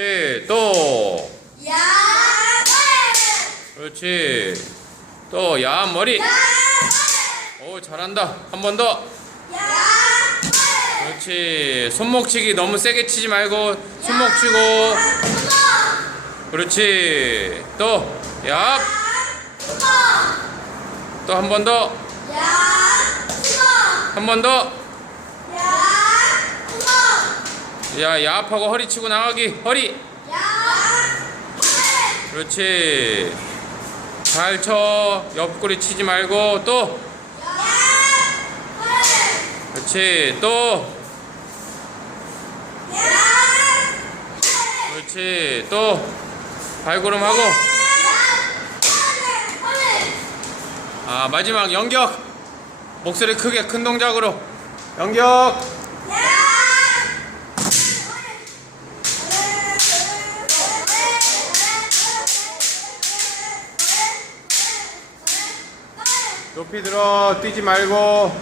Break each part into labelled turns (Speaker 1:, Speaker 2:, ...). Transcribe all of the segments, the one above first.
Speaker 1: 그렇지. 또.
Speaker 2: 야,
Speaker 1: 그렇지. 또, 야, 머리.
Speaker 2: 야,
Speaker 1: 오, 잘한다. 한 번 더.
Speaker 2: 야,
Speaker 1: 그렇지. 손목치기 너무 세게 치지 말고, 손목 치고. 그렇지. 또, 야. 또한 번 더.
Speaker 2: 야,
Speaker 1: 한번 더.
Speaker 2: 야,
Speaker 1: 야, 야합하고 허리 치고 나가기. 허리. 그렇지. 잘 쳐. 옆구리 치지 말고, 또. 그렇지. 또. 그렇지. 또. 발걸음 하고. 아, 마지막 연격. 목소리 크게 큰 동작으로. 연격. 높이 들어. 뛰지 말고.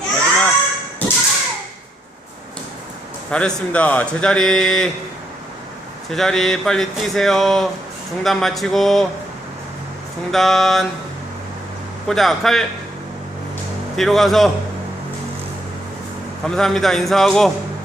Speaker 1: 마지막. 잘했습니다. 제자리. 제자리 빨리 뛰세요. 중단 마치고. 중단. 꽂아. 칼. 뒤로 가서. 감사합니다. 인사하고.